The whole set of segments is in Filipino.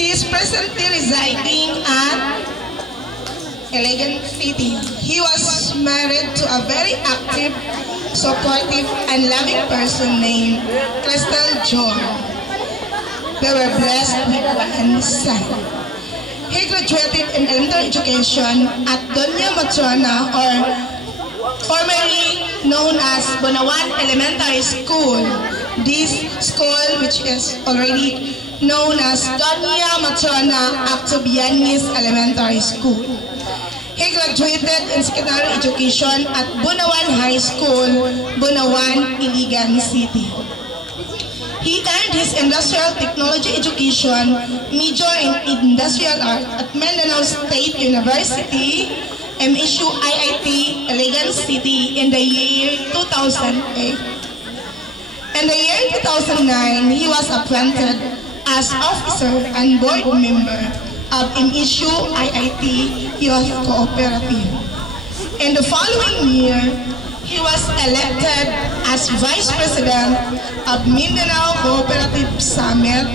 He is presently residing at Iligan City. He was married to a very active, supportive, and loving person named Crystal John. They were blessed with one son. He graduated in elementary education at Doña Matrona, or formerly known as Bunawan Elementary School. This school, which is already known as Doña Matrona Actobianis Elementary School. He graduated in secondary education at Bunawan High School, Bunawan, Iligan City. He earned his industrial technology education, major in industrial art at Mindanao State University, MSU IIT, Iligan City in the year 2008. In the year 2009, he was appointed as officer and board member of MSU IIT Youth Cooperative. In the following year, he was elected as Vice President of Mindanao Cooperative Summit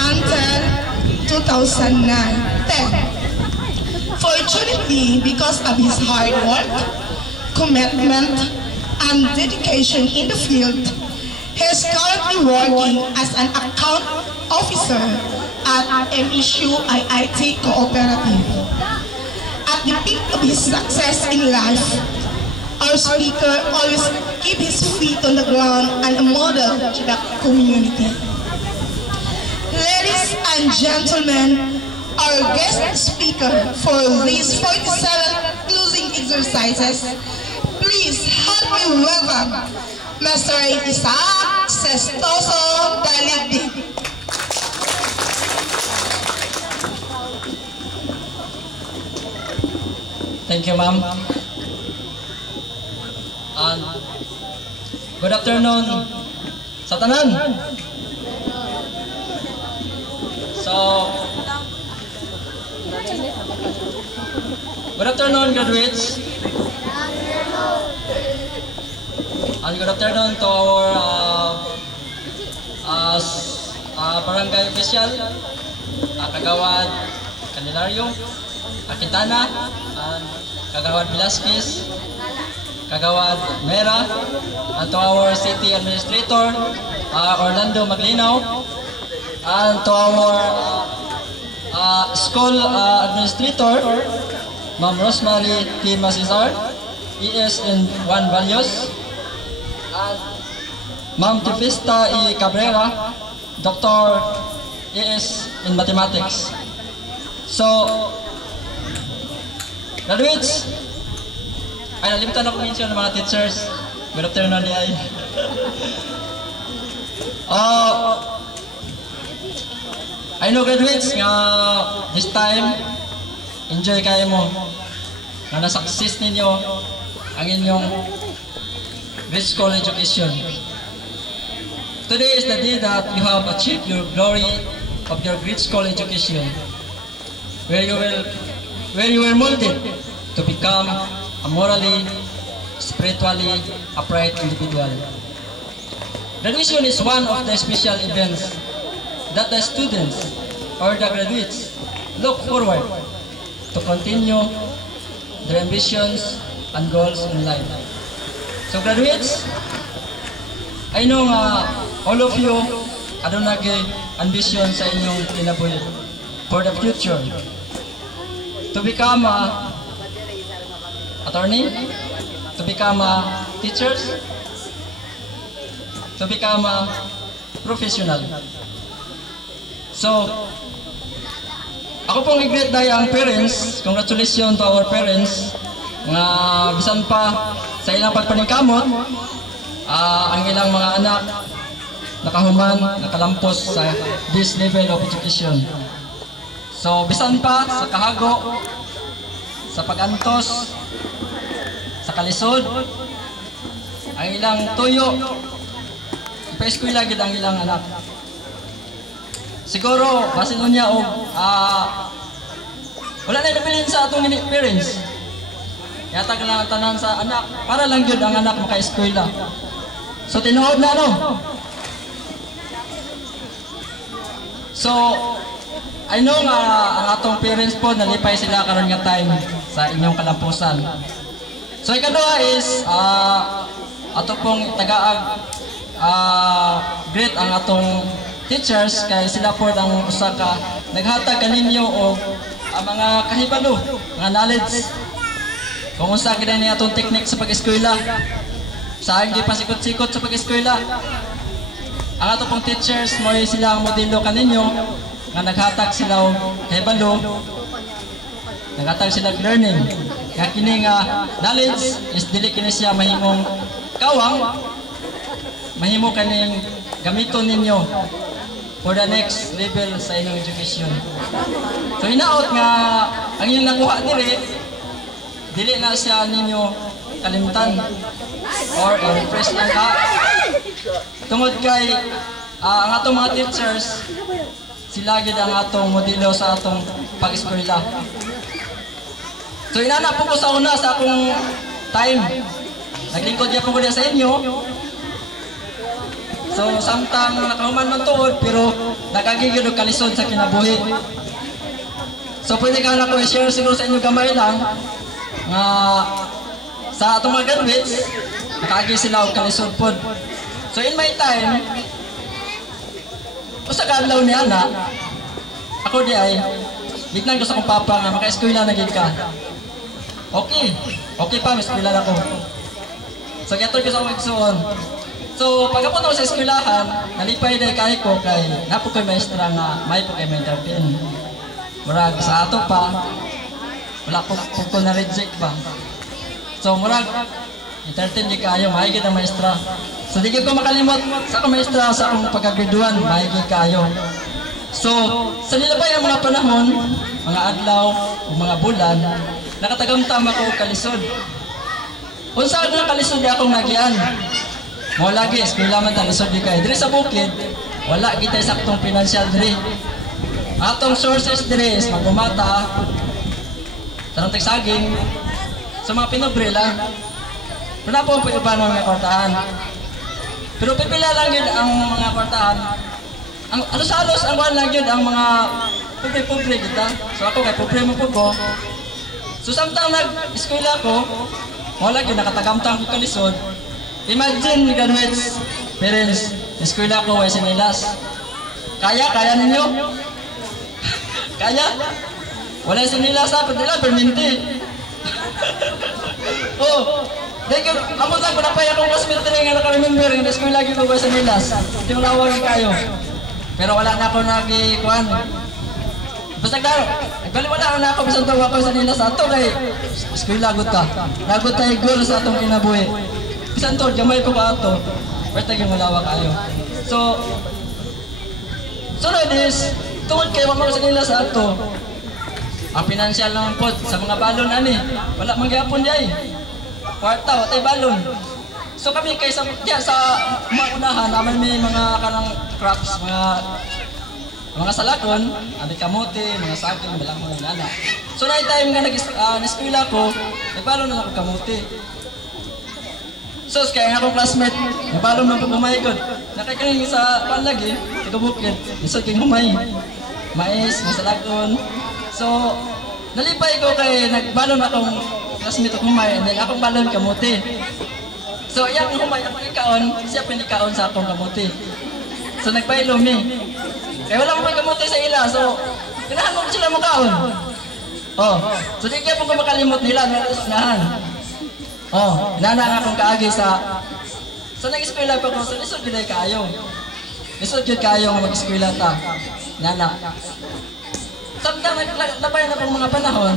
until 2010. Fortunately, because of his hard work, commitment, and dedication in the field, he is currently working as an account officer at MSU IIT Cooperative. At the peak of his success in life, our speaker always keeps his feet on the ground and a model to the community. Ladies and gentlemen, our guest speaker for these 47 closing exercises, please help me welcome Mr. Isaac Sestoso Daligdig. Thank you, ma'am. And good afternoon sa tanan. So, good afternoon, graduates. And good afternoon to our barangay official, Kagawad Candelario, Quintana, and Kagawad Velasquez, Kagawad Mera, and to our city administrator, Orlando Maglinaw, and to our school administrator, Ma'am Rosemary T. Masizar, ES in 1 Values, and Ma'am Tifista E. Cabrera, Dr. ES in Mathematics. So, graduates, ay nalimutan ako mention ng mga teachers. Good afternoon, di ay. I know graduates nga this time enjoy kayo mo na na-success ninyo ang inyong grade school education. Today is the day that you have achieved your glory of your grade school education, where you were molded to become a morally, spiritually upright individual. Graduation is one of the special events that the students or the graduates look forward to continue their ambitions and goals in life. So graduates, I know all of you adun nagay ambition sa inyong kinabuhi for the future. To become attorney, to become teachers, to become professional. So, ako pong i-greet dahil ang parents. Congratulations to our parents nga bisan pa sa ilang pagpaningkamot, ang ilang mga anak nakahuman, nakalampos sa this level of education. So, bisan pa sa kahago, sa pagantos, sa kalisod, ang ilang tuyo, ipa-eskwela gid ang ilang anak. Siguro, basin unya o wala na inabilin sa atong parents. Yatag lang ang tanan sa anak, para lang yun ang anak maka-eskwela. So, tinuod na no? So, I know nga ang atong parents po nalipay sila karon nga time sa inyong kalampusan. So ikaduha is ato pong tagaag great ang atong teachers kay sila po ang usa ka naghatag kaninyo og mga kahibalo, mga knowledge kung unsa gid ni atong technique sa pag-eskwela. Saan gyud pasikot-sikot sa pag-eskwela. Ang ato pong teachers mo sila ang modelo kaninyo nga naghatag sila og kahibalo, naghatag sila og learning. Nga kini nga knowledge is dili kini siya mahimong kawang, mahimo kaning gamiton ninyo for the next level sa inyong education. So hinaot nga ang inyong nakuha dili na siya ninyo kalimtan or i-refresh lang ka. Tungod kay ang atong mga teachers, sila gid ang atong modelo sa atong pag-eskwela. So inana po ko sa una sa akong time. Naglingkod niya po ko sa inyo. So samtang nakahuman man tuod pero nagagigid og kalisod sa kinabuhi. So pwede ka na ko i-share siguro sa inyo gamay lang nga sa atong mga graduates nakaagi sila og kalisod pod. So in my time usa ka adlaw ni ana ako di ay gitnan ko sa akong papa nga maka-eskwela na gid ka. Okay pa, may eskwela na ko. So gatod ko sa akong igsuon. So pagkapon ako sa eskwelahan, nalipay dahil kay ko kay napo ko'y maestra nga may po kay ma-entertain. Murag sa ato pa, wala po ko na-reject ba. So murag, entertain di kayo, mahigit ang maestra. So di ko makalimot sa akong maestra sa akong pagkagraduan, mahigit kayo. So sa nilabay ang mga panahon, mga adlaw o mga bulan, nakatagamtam ako kalisod. Unsa na kalisod akong nagian? Mo lagi eskwela man ta lisod di kay. Diri sa bukid, wala kita saktong financial diri. Atong sources diri is magumata, tanong saging, sa mga pinobre lang. Wala po ang iba ng mga kwartahan. Pero pipila lang yun ang mga kwartahan. Ang alos-alos ang wala lang yun ang mga pobre-pobre kita. So ako kay pobre mo po ko. So samtang nag-eskwela ko, wala yun nakatagamtang ko kalisod. Imagine graduates, parents, eskwela ko ay sinilas. Kaya ninyo? Kaya? Wala sinilas sa nila, perminti. Oh, thank you. Amo sa ko na pa akong classmate nga naka-remember nga eskwela gyud ko sa nilas. Di malawag kayo. Pero wala na ako nagikuan. Basta klaro, bali wala na ako bisan tawa ko sa nilas ato kay eskwela gud ta. Nagot tay goal sa atong kinabuhi. Bisan to gamay ko ba ato. Basta gyud malawag kayo. So sunod is tungod kay wala sa nilas ato. Ang financial naman po sa mga balon ani, wala man gyapon di ay. Kwarta, tay balon. So kami kay sa mga unahan, naman may mga kanang crops, mga salagon, abi kamote, mga saging, balang mga inana. So na time nga nag-eskwela ko, nagbalon na ako kamote. So kaya nga akong classmate, nagbalon na po humayagod. Nakikaling sa panlagi, tigabukid, isod king humay. Mais, masalagon. So nalipay ko kay nagbalon akong classmate ko humay, and then akong balon kamote. So iyang humay akong ikaon, siya pinikaon sa akong kamote. So nagbaylo mi. Kaya wala mo may kamote sa ila, so kailangan mo sila makaon. Oh, so di kaya po ko makalimot nila na isnahan. Oh, inana akong kaagi sa nag-eskwela pa ko, so lisod yun ay kayo. Lisod yun kayo nga mag-eskwela ta. Nana. Samtang naglabay na pong mga panahon,